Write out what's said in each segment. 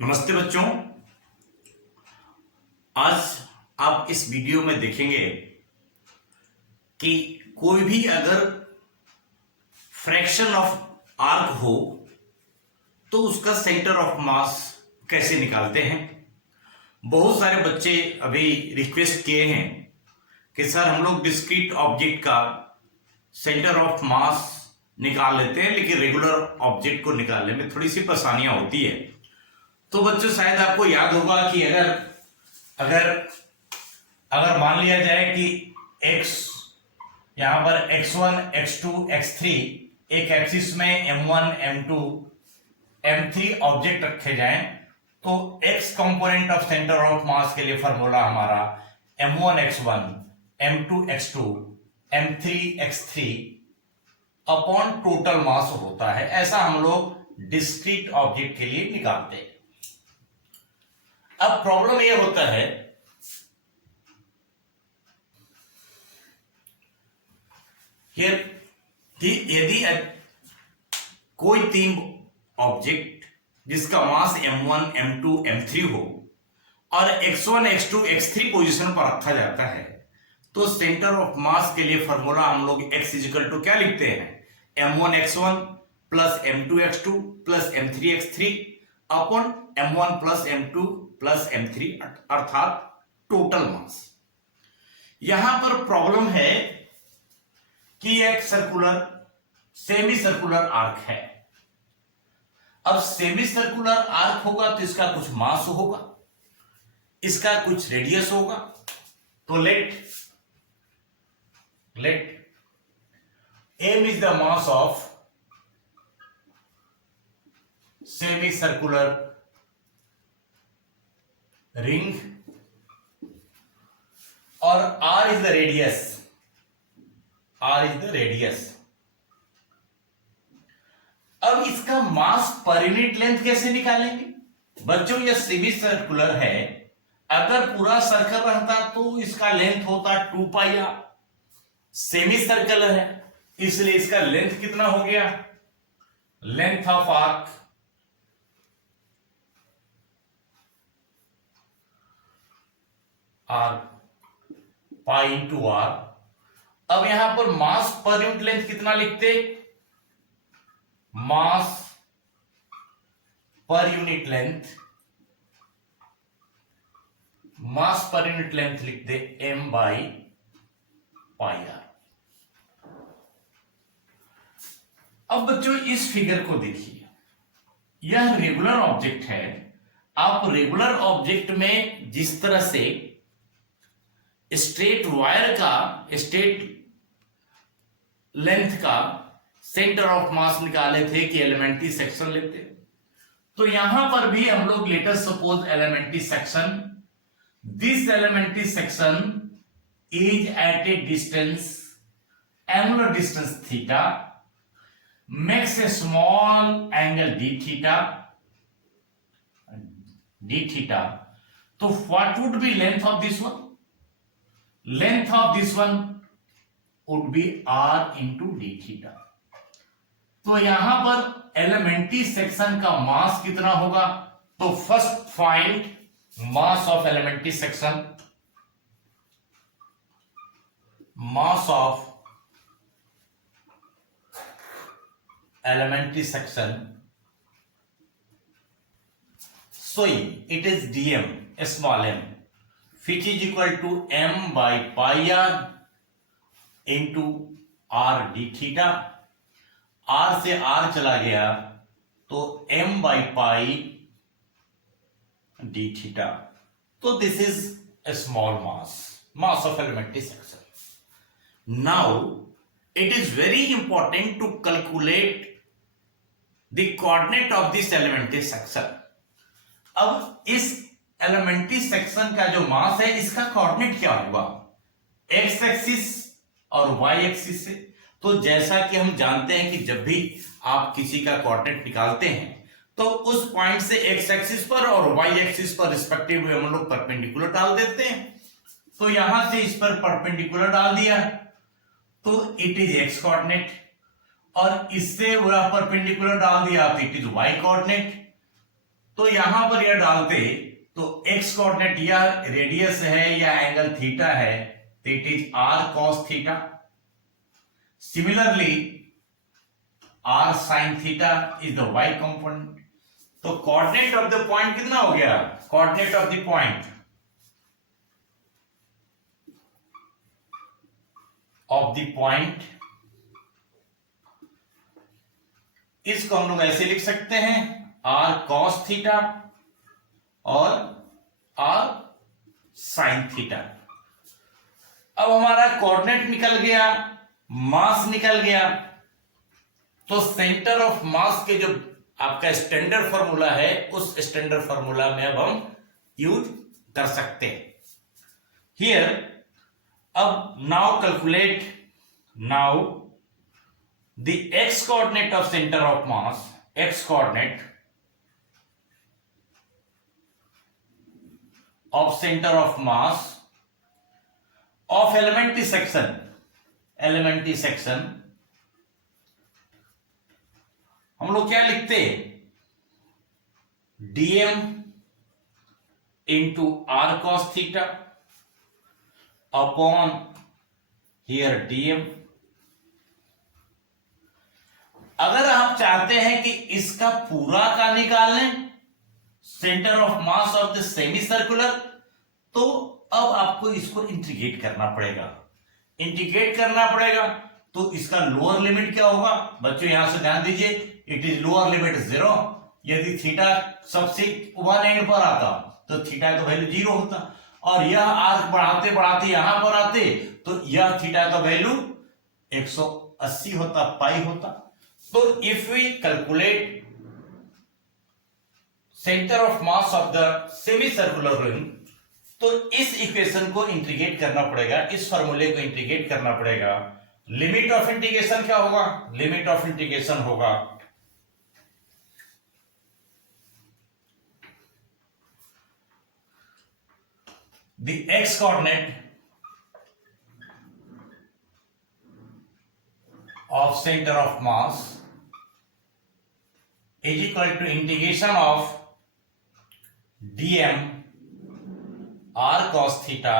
नमस्ते बच्चों। आज आप इस वीडियो में देखेंगे कि कोई भी अगर फ्रैक्शन ऑफ आर्क हो तो उसका सेंटर ऑफ मास कैसे निकालते हैं। बहुत सारे बच्चे अभी रिक्वेस्ट किए हैं कि सर हम लोग डिस्क्रीट ऑब्जेक्ट का सेंटर ऑफ मास निकाल लेते हैं, लेकिन रेगुलर ऑब्जेक्ट को निकालने में थोड़ी सी परेशानियां होती है। तो बच्चों शायद आपको याद होगा कि अगर अगर अगर मान लिया जाए कि x यहां पर x1 x2 x3 एक एक्सिस में m1 m2 m3 ऑब्जेक्ट रखे जाएं तो x component of centre of मास के लिए फॉर्मूला हमारा m1 x1 m2 x2 m3 x3 upon total मास होता है। ऐसा हम लोग डिस्क्रीट ऑब्जेक्ट के लिए निकालते हैं। अब प्रॉब्लम यह होता है कि यदि कोई तीन ऑब्जेक्ट जिसका मास m1 m2 m3 हो और x1 x2 x3 पोजीशन पर रखा जाता है तो सेंटर ऑफ मास के लिए फॉर्मूला हम लोग x इजिकल टू क्या लिखते हैं, m1 x1 plus m2 x2 plus m3 x3 upon m1 plus m2 plus m3 अर्थात टोटल मास। यहां पर प्रॉब्लम है कि एक सर्कुलर सेमी सर्कुलर आर्क है। अब सेमी सर्कुलर आर्क होगा तो इसका कुछ मास होगा, इसका कुछ रेडियस होगा। तो let m is the mass of semi circular ring और r इज द रेडियस। अब इसका मास पर यूनिट लेंथ कैसे निकालेंगे बच्चों? यह सेमी सर्कुलर है, अगर पूरा सर्कल रहता तो इसका लेंथ होता 2 पाई r। सेमी सर्कल है इसलिए इसका लेंथ कितना हो गया, length of arc r pi into r। अब यहां पर मास पर यूनिट लेंथ कितना लिखते, मास पर यूनिट लेंथ लिखते m बाई पाई r। अब बच्चों इस फिगर को देखिए, यह रेगुलर ऑब्जेक्ट है। आप रेगुलर ऑब्जेक्ट में जिस तरह से स्ट्रेट वायर का स्ट्रेट लेंथ का सेंटर ऑफ मास निकाले थे कि एलिमेंट्री सेक्शन लेते, तो यहां पर भी हम लोग let us suppose elementary section, this elementary section is at a distance, angular distance theta, makes a small angle d theta. तो what would be length of this one? Length of this one would be r into d theta। तो यहां पर elementary section का मास कितना होगा? तो first find mass of elementary section, mass of elementary section. So it is dm small m which is equal to m by pi r into r d theta। r से r चला गया तो m by pi d theta। तो this is a small mass of elementary section। Now it is very important to calculate the coordinate of this elementary section। अब इस elementary section का जो मास है इसका कोऑर्डिनेट क्या होगा, एक्स एक्सिस और वाई एक्सिस से। तो जैसा कि हम जानते हैं कि जब भी आप किसी का कोऑर्डिनेट निकालते हैं तो उस पॉइंट से एक्स एक्सिस पर और वाई एक्सिस पर रिस्पेक्टिव हम लोग परपेंडिकुलर डाल देते हैं। तो यहां से इस पर परपेंडिकुलर डाल दिया तो इट इज एक्स कोऑर्डिनेट, और इससे परपेंडिकुलर डाल दिया तो इट इज वाई कोऑर्डिनेट। तो यहां पर यह डालते तो x कोऑर्डिनेट या रेडियस है या एंगल थीटा है, तो it is r cos theta. Similarly r sin theta is the y component. तो कोऑर्डिनेट ऑफ द पॉइंट कितना हो गया? कोऑर्डिनेट ऑफ द पॉइंट इसको हम लोग ऐसे लिख सकते हैं r cos थीटा और r sin थीटा। अब हमारा कोऑर्डिनेट निकल गया, मास निकल गया, तो सेंटर ऑफ मास के जो आपका स्टैंडर्ड फार्मूला है उस स्टैंडर्ड फार्मूला में अब हम यूज कर सकते हैं हियर। अब now calculate now the x coordinate of center of mass, x coordinate of center of mass of elementary section हम लोग क्या लिखते हैं? dm into r cos theta upon here dm। अगर आप चाहते हैं कि इसका पूरा का निकाल लें centre of mass of the semi circular, तो अब आपको इसको इंटीग्रेट करना पड़ेगा। तो इसका लोअर लिमिट क्या होगा बच्चों? यहां से ध्यान दीजिए, इट इज लोअर लिमिट 0। यदि थीटा सबसे वन एंड पर आता तो थीटा का वैल्यू 0 होता, और यह आर्क बढ़ाते बढ़ाते यहां पर आते तो यह थीटा का वैल्यू 180 होता, पाई होता। तो if we calculate centre of mass of the semi circular ring, तो इस इक्वेशन को इंटीग्रेट करना पड़ेगा, इस फॉर्मूले को इंटीग्रेट करना पड़ेगा। लिमिट ऑफ इंटीग्रेशन क्या होगा? लिमिट ऑफ इंटीग्रेशन होगा the x coordinate of center of mass is equal to integration of dm r cos theta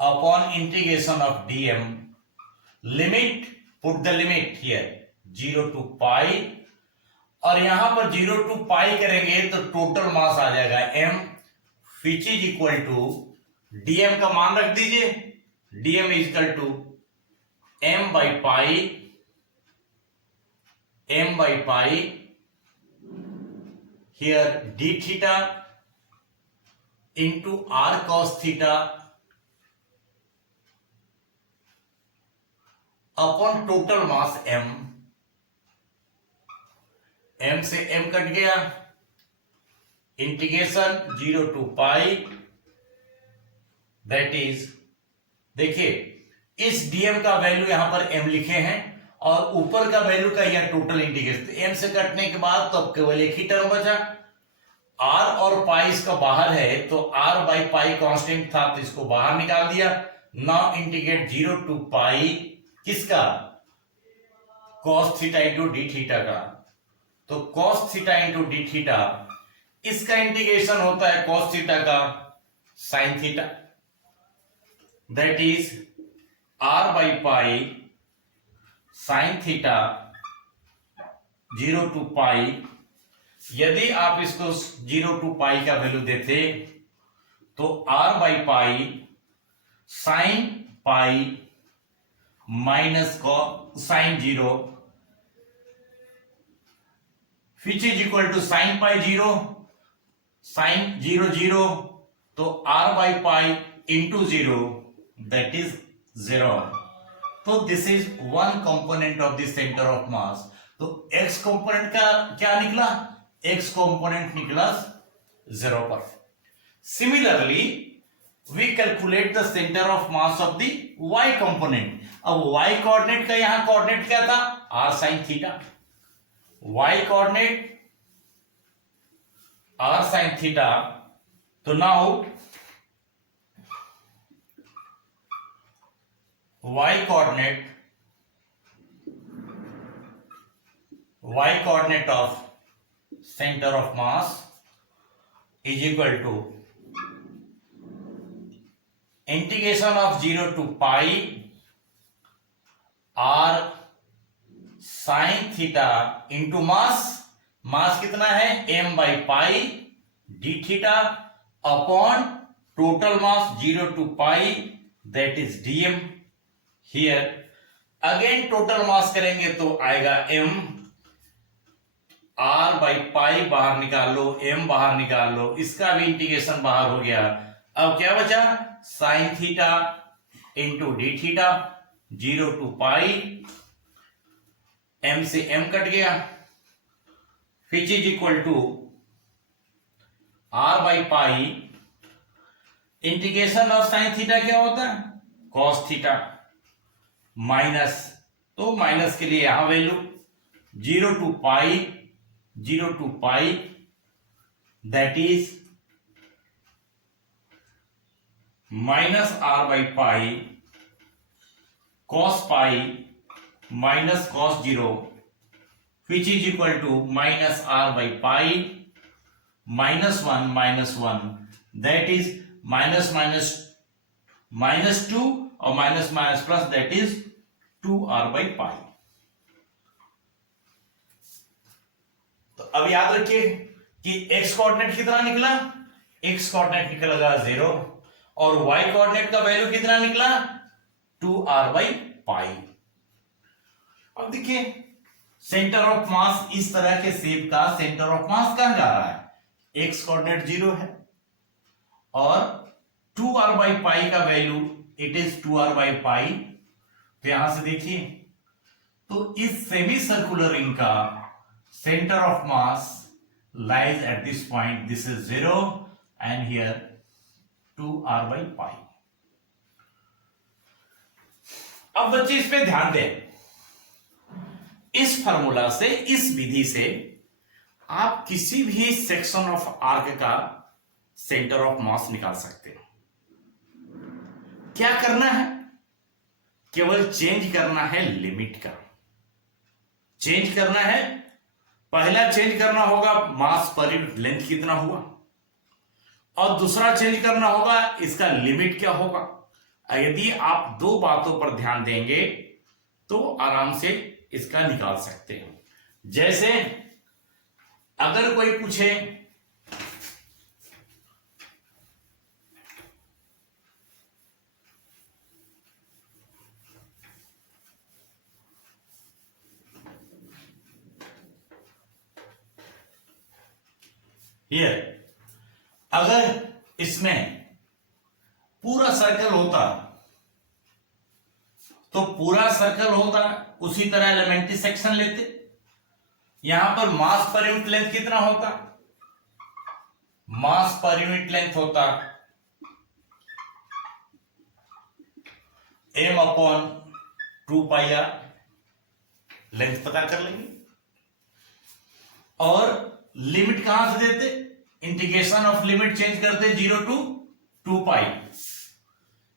upon integration of dm limit, put the limit here 0 to pi, और यहां पर 0 to pi करेंगे तो total mass आ जाएगा m, which is equal to dm का मान रख दीजिए, dm is equal to m by pi here d theta into r cos theta upon total mass m। m से m कट गया, integration 0 to pi, that is, देखिए इस dm का value यहां पर m लिखे हैं और ऊपर का वैल्यू का यह टोटल इंटीग्रेशन। m से कटने के बाद तो अब केवल एक ही टर्म बचा, r और पाई इसका बाहर है तो r बाई पाई कांस्टेंट था तो इसको बाहर निकाल दिया। नाउ इंटीग्रेट 0 to pi किसका? cos theta into d theta का। तो cos theta into d theta, इसका इंटीग्रेशन होता है cos थीटा का sin theta, that is r by pi sin theta 0 to pi। यदि आप इसको 0 to pi का वैल्यू देते तो r by pi sin pi minus sine 0 which is equal to sine pi 0, sine 0 0, तो r by pi into 0 that is 0। तो this is one component of the centre of mass. तो x component का क्या निकला? x component निकला 0 पर। Similarly we calculate the centre of mass of the y component. अब y coordinate का यहां कोऑर्डिनेट क्या था? r sin theta. y coordinate r sin theta, तो now y coordinate of centre of mass is equal to integration of 0 to pi r sine theta into mass. Mass कितना है? m by pi d theta upon total mass 0 to pi that is dm। Here again total mass करेंगे तो आएगा m, r by पाई बाहर निकाल लो, m बाहर निकाल लो, इसका भी इंटीग्रेशन बाहर हो गया। अब क्या बचा? Sine theta into d theta 0 to pi, m से m कट गया, which is equal to r by pi integration of sine theta क्या होता है? कॉस थीटा माइनस, तो माइनस के लिए यहां value 0 to pi that is minus r by pi cos pi minus cos 0 which is equal to minus r by pi minus 1 that is minus minus minus 2 और minus minus plus that is 2r by pi. तो अब याद रखिए कि x coordinate कितना निकला? x coordinate निकलेगा 0 और y कोऑर्डिनेट का वैल्यू कितना निकला? 2r by pi. अब देखिए सेंटर ऑफ मास इस तरह के शेप का सेंटर ऑफ मास कहां जा रहा है? x कोऑर्डिनेट 0 है और 2r बाई पाई का value it is 2r by pi. तो यहां से देखिए तो इस सेमी सर्कुलर रिंग का centre of mass lies at this point, this is 0 and here 2r by pi. अब बच्चे इस पे ध्यान दें, इस फार्मूला से, इस विधि से आप किसी भी सेक्शन ऑफ आर्क का सेंटर ऑफ मास निकाल सकते हो। क्या करना है? केवल चेंज करना है लिमिट का, चेंज करना है। पहला चेंज करना होगा मास पर यूनिट लेंथ कितना हुआ, और दूसरा चेंज करना होगा इसका लिमिट क्या होगा। यदि आप दो बातों पर ध्यान देंगे तो आराम से इसका निकाल सकते हैं। जैसे अगर कोई पूछे हियर, अगर इसमें पूरा सर्कल होता तो पूरा सर्कल होता उसी तरह एलिमेंट्री सेक्शन लेते। यहां पर मास पर यूनिट लेंथ कितना होता? मास पर यूनिट लेंथ होता m upon 2 pi r, length पता कर लेंगे। और लिमिट कहां से देते? इंटीग्रेशन ऑफ लिमिट चेंज करते 0 टू 2 पाई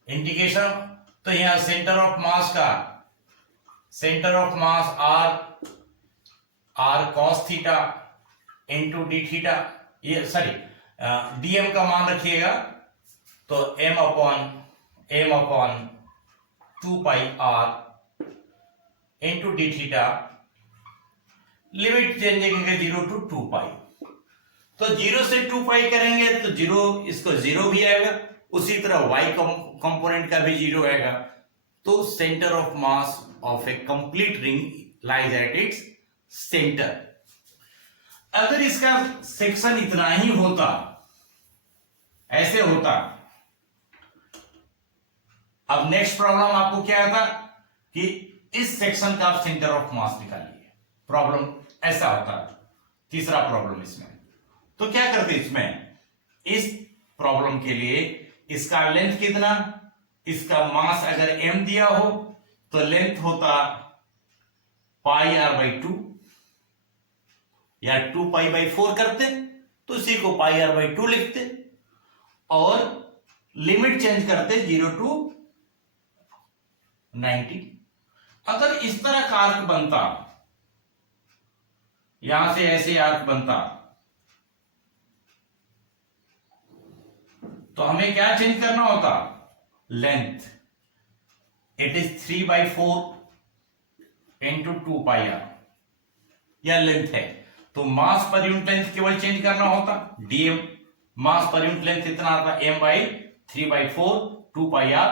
इंटीग्रेशन। तो यहां सेंटर ऑफ मास का, centre of mass r cos theta into d theta, ये सॉरी डीएम का मान रखिएगा, तो m upon 2 pi r into d theta, limit change करेंगे 0 टू 2 पाई। तो 0 से 2 पाई करेंगे तो 0, इसको 0 भी आएगा, उसी तरह y कंपोनेंट का भी 0 आएगा। तो centre of mass of A complete ring lies at its centre. अगर इसका सेक्शन इतना ही होता, ऐसे होता, अब नेक्स्ट प्रॉब्लम आपको क्या आता कि इस सेक्शन का आप सेंटर ऑफ मास निकालिए। प्रॉब्लम ऐसा होता, तीसरा प्रॉब्लम इसमें। तो क्या करते इसमें, इस प्रॉब्लम के लिए इसका लेंथ कितना, इसका मास अगर m दिया हो तो लेंथ होता पाई आर बाई 2 या 2 पाई बाई 4 करते तो इसी को पाई आर बाई 2 लिखते, और लिमिट चेंज करते 0 टू 90। अगर इस तरह का आर्क बनता, यहां से ऐसे आर्क बनता, तो हमें क्या चेंज करना होता, length. It is 3/4 into 2πr, यह लेंथ है। तो मास पर यूनिट लेंथ केवल चेंज करना होता, dm, मास पर यूनिट लेंथ इतना आता m/3/4 2πr,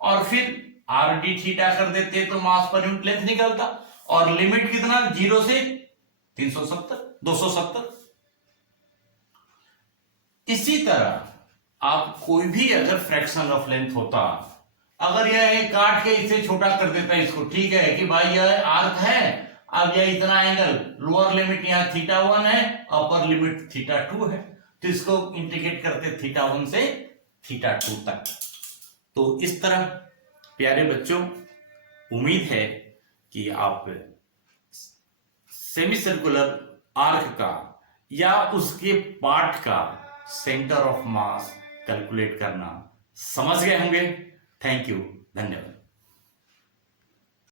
और फिर r d थीटा कर देते तो मास पर यूनिट लेंथ निकलता, और लिमिट कितना, 0 से 270। इसी तरह आप कोई भी अगर फ्रैक्शन ऑफ लेंथ होता, अगर यह काट के इसे छोटा कर देता है इसको, ठीक है कि भाई यह आर्क है, अब यह इतना एंगल, लोअर लिमिट यहां θ1 है, अपर लिमिट θ2 है, तो इसको इंटीग्रेट करते θ1 से θ2 तक। तो इस तरह प्यारे बच्चों, उम्मीद है कि आप सेमी सर्कुलर आर्क का या उसके पार्ट का सेंटर ऑफ मास कैलकुलेट करना समझ गए होंगे। थैंक यू, धन्यवाद।